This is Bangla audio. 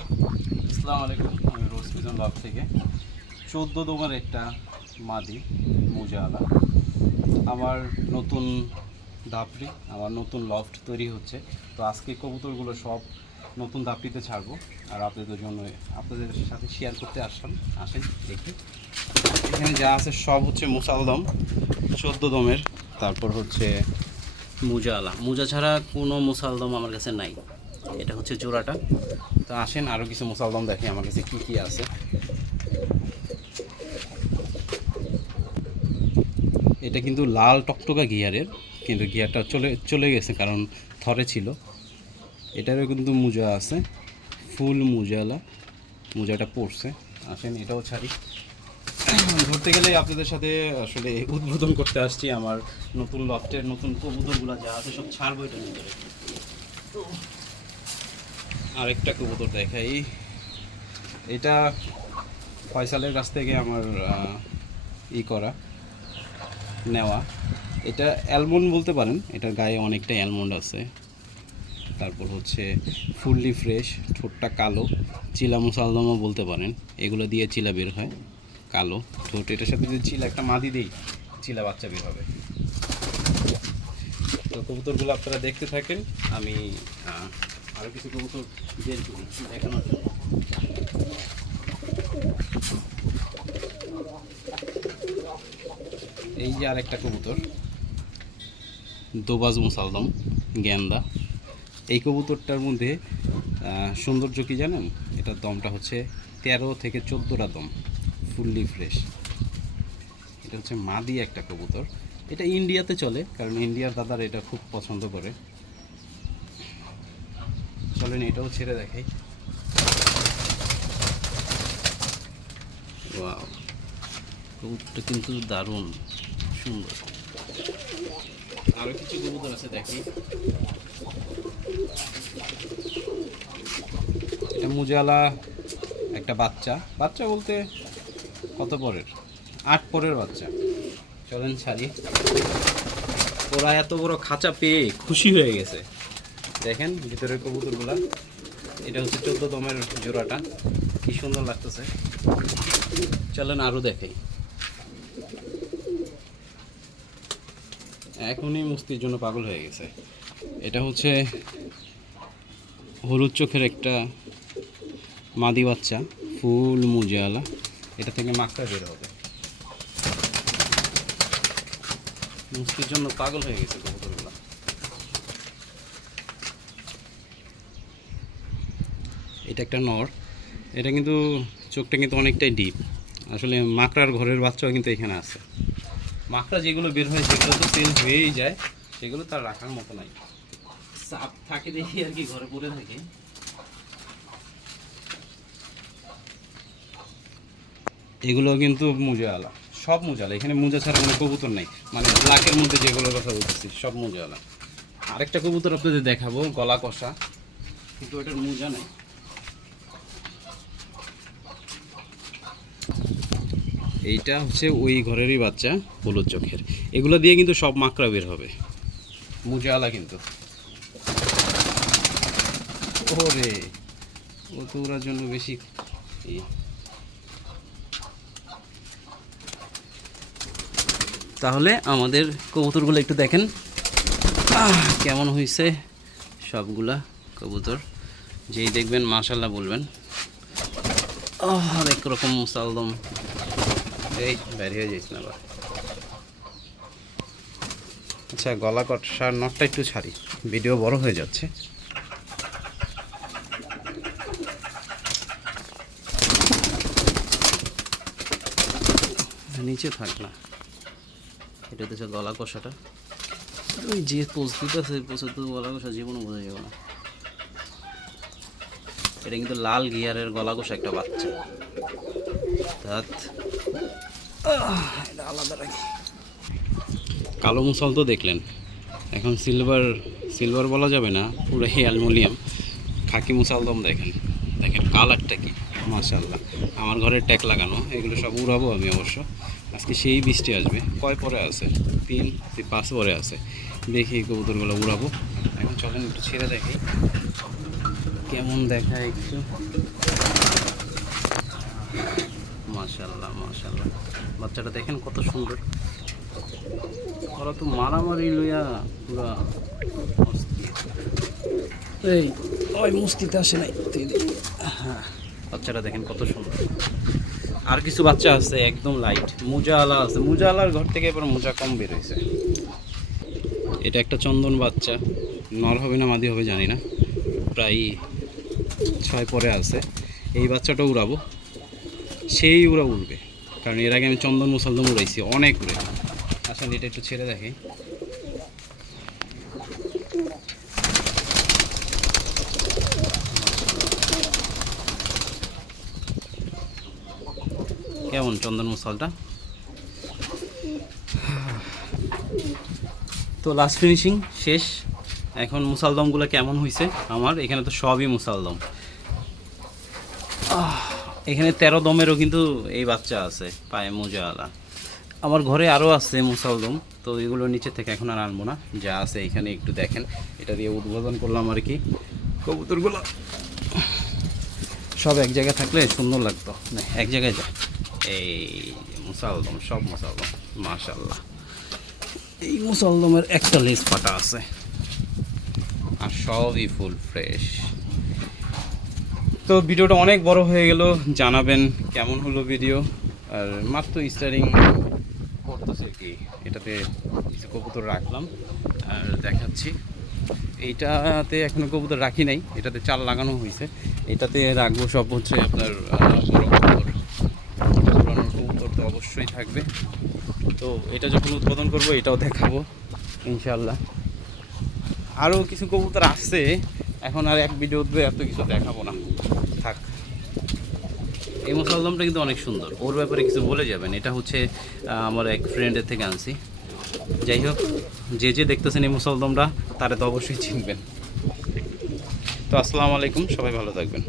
আসসালামু আলাইকুম, আমি রোজ পিজন থেকে। চোদ্দ দোকান একটা মাদি মোজাওয়ালা আমার নতুন দাপড়ি, আমার নতুন লফট তৈরি হচ্ছে। তো আজকে কবুতরগুলো সব নতুন দাপড়িতে ছাড়বো। আর আপনাদের জন্য, আপনাদের সাথে শেয়ার করতে আসলাম, আসেন, দেখি। এখানে যা আছে সব হচ্ছে মুসালদম চোদ্দ দমের। তারপর হচ্ছে মুজাওয়ালা মুজা ছাড়া কোনো মুসালদম আমার কাছে নাই। এটা হচ্ছে জোড়াটা। তো আসেন আরও কিছু মুসালদম দেখি আমার কাছে কী কী আছে। এটা কিন্তু লাল টকটকা গিয়ারের, কিন্তু গিয়ারটা চলে চলে গেছে কারণ থরে ছিল। এটারও কিন্তু মোজা আছে, ফুল মোজালা, মোজাটা পড়ছে আসেন, এটাও ছাড়ি। ধরতে গেলে আপনাদের সাথে আসলে উদ্বোধন করতে আসছি আমার নতুন লফটের নতুন কবুতরগুলো যা আছে সব ছাড়বো এটা ভিতরে তো আরেকটা কবুতর দেখাই। এটা ফয়সালের কাছ থেকে আমার ই করা, নেওয়া। এটা অ্যালমন্ড বলতে পারেন। এটার গায়ে অনেকটা অ্যালমন্ড আছে। তারপর হচ্ছে ফুললি ফ্রেশ, ঠোঁটটা কালো চিলা মুসালদমও বলতে পারেন। এগুলো দিয়ে চিলা বের হয়, কালো ঠোঁট। এটার সাথে যদি চিলা, একটা মাদি দিই, চিলা বাচ্চা বের হবে। তো কবুতরগুলো আপনারা দেখতে থাকেন। আমি আরও কিছু কবুতর বের করি, দেখানোর জন্য। এই যে আরেকটা কবুতর, দোবাজ মুসালদম গ্যান্দা। এই কবুতরটার মধ্যে সৌন্দর্য কি জানেন? এটার দমটা হচ্ছে তেরো থেকে চোদ্দোটা দম, ফুললি ফ্রেশ। এটা হচ্ছে মাদি একটা কবুতর। এটা ইন্ডিয়াতে চলে, কারণ ইন্ডিয়ার দাদার এটা খুব পছন্দ করে। চলেন, এটাও ছেড়ে দেখাই। ওয়াও, কবুতরটা কিন্তু দারুণ, সুন্দর। আরও কিছু কবুতর আছে, দেখি। মুজালা, একটা বাচ্চা। বাচ্চা বলতে কত পরের? আট পরের বাচ্চা। চলেন ছাড়ি। ওরা এত বড় খাঁচা পেয়ে খুশি হয়ে গেছে। দেখেন ভিতরের কবুতরগুলা। এটা হচ্ছে চোদ্দ দমের জোড়াটা। কি সুন্দর লাগতেছে। চলেন আরও দেখাই। এখনই মুস্তির জন্য পাগল হয়ে গেছে। এটা হচ্ছে হলুদ চোখের একটা মাদি বাচ্চা, ফুল মুজালা। এটা থেকে মাকড়া বের হবে। মুস্তির জন্য পাগল হয়ে গেছে কবুতরগুলো এটা একটা নর। এটা কিন্তু চোখটা কিন্তু অনেকটাই ডিপ আসলে মাকড়ার ঘরের বাচ্চাও কিন্তু এখানে আছে। মাকড়া যেগুলো বের হয় সেগুলো তো সেল হয়েই যায় সেগুলো তার রাখার মতো নাই। সাপ থাকে দেখি আর কি ঘরে পড়ে থাকে। এগুলো কিন্তু মুজাওয়ালা সব মুজালা। এখানে মুজা ছাড়া কোনো কবুতর নাই। মানে ব্ল্যাকের মধ্যে যেগুলোর কথা বলতেছি সব মুজাওয়ালা আরেকটা কবুতর আপনাদের দেখাবো গলা কষা। কিন্তু ওটার মুজা নাই। এইটা হচ্ছে ওই ঘরেরই বাচ্চা, হলুদ চোখের। এগুলো দিয়ে কিন্তু সব মাকড়া বের হবে। মুজাওয়ালা কিন্তু। ওরে, ও তো ওরার জন্য বেশি তাহলে আমাদের কবুতরগুলো একটু দেখেন। কেমন হয়েছে সবগুলা কবুতর। যেই দেখবেন মাশাল্লাহ বলবেন। অনেক রকম মুসালদম এই বের হয়ে যাইস না আবার আচ্ছা গলা কষার নটটা একটু ছাড়ি। ভিডিও বড় হয়ে যাচ্ছে। নিচে থাক না। এটা হচ্ছে গলা কষাটা। ওই যে পোজ দিতেছে পোজে তো গলা কষা জীবনও বোঝা যাবে না। এটা কিন্তু লাল গিয়ারের গলা কষা একটা বাচ্চা। অর্থাৎ আলাদা রাখি। কালো মুসল তো দেখলেন। এখন সিলভার সিলভার বলা যাবে না পুরো অ্যালমোনিয়াম। খাকি মুসালদম দেখেন। দেখেন কালারটা কি মাশাল্লাহ আমার ঘরে ট্যাক লাগানো এগুলো সব উড়াবো আমি অবশ্য। আজকে সেই বৃষ্টি আসবে। কয় পরে আছে? তিন পাঁচ পরে আছে। দেখি কবুতরগুলো উড়াবো। এখন চলেন একটু ছেড়ে দেখি। কেমন দেখায় একটু। মাশাল্লাহ মাশাল্লাহ বাচ্চাটা দেখেন কত সুন্দর। ওরা তো মারামারি লইয়া পুরা এই ওই মুস্তিতে আসে নাই। হ্যাঁ, বাচ্চাটা দেখেন কত সুন্দর। আর কিছু বাচ্চা আছে একদম লাইট মোজা আলা আছে। মোজা আলার ঘর থেকে এবার মোজা কম বের হয়েছে এটা একটা চন্দন বাচ্চা। নর হবে না মাদি হবে জানি না। প্রায় ছয় পরে আছে। এই বাচ্চাটা উড়াবো। সেই উড়া উড়বে। কারণ এর আগে আমি চন্দন মুসলদম উড়াইছি, অনেক উড়ে। আসলে এটা একটু ছেড়ে দেখে। কেমন চন্দন মুসলটা? তো লাস্ট ফিনিশিং শেষ। এখন মুসালদমগুলো কেমন হয়েছে আমার এখানে তো সবই মুসালদম। এখানে তেরো দমেরও কিন্তু এই বাচ্চা আছে, পায়ে মোজাওয়ালা আমার ঘরে আরও আছে মুসালদম তো এগুলো নিচে থেকে এখন আর আনব না। যা আছে এখানে একটু দেখেন, এটা দিয়ে উদ্বোধন করলাম আর কি। কবুতরগুলো সব এক জায়গায় থাকলে সুন্দর লাগতো। না, এক জায়গায় যা। এই মুসালদম সব মুসালদম মাশাল্লাহ এই মুসলদমের একটা লেস ফাটা আছে। আর সবই ফুল ফ্রেশ। তো ভিডিওটা অনেক বড় হয়ে গেল, জানাবেন কেমন হলো ভিডিও। আর মাত্র স্টারিং করতেছে কি, এটাতে কিছু কবুতর রাখলাম। আর দেখাচ্ছি, এইটাতে এখনও কবুতর রাখি নাই, এটাতে চাল লাগানো হয়েছে। এটাতে রাখব সব হচ্ছে আপনার কবুতর। তো অবশ্যই থাকবে। তো এটা যখন উৎপাদন করব, এটাও দেখাবো ইনশাল্লাহ আরও কিছু কবুতর আসছে, এখন আর এক ভিডিও উঠবে, এত কিছু দেখাবো না। এই মশলার দমটা কিন্তু অনেক সুন্দর। ওর ব্যাপারে কিছু বলে যাবেন? এটা হচ্ছে আমার এক ফ্রেন্ডের থেকে আনছি। যাই হোক, যে যে দেখতেছেন এই মুসলদমটা তারা তো অবশ্যই চিনবেন। তো আসসালামু আলাইকুম, সবাই ভালো থাকবেন।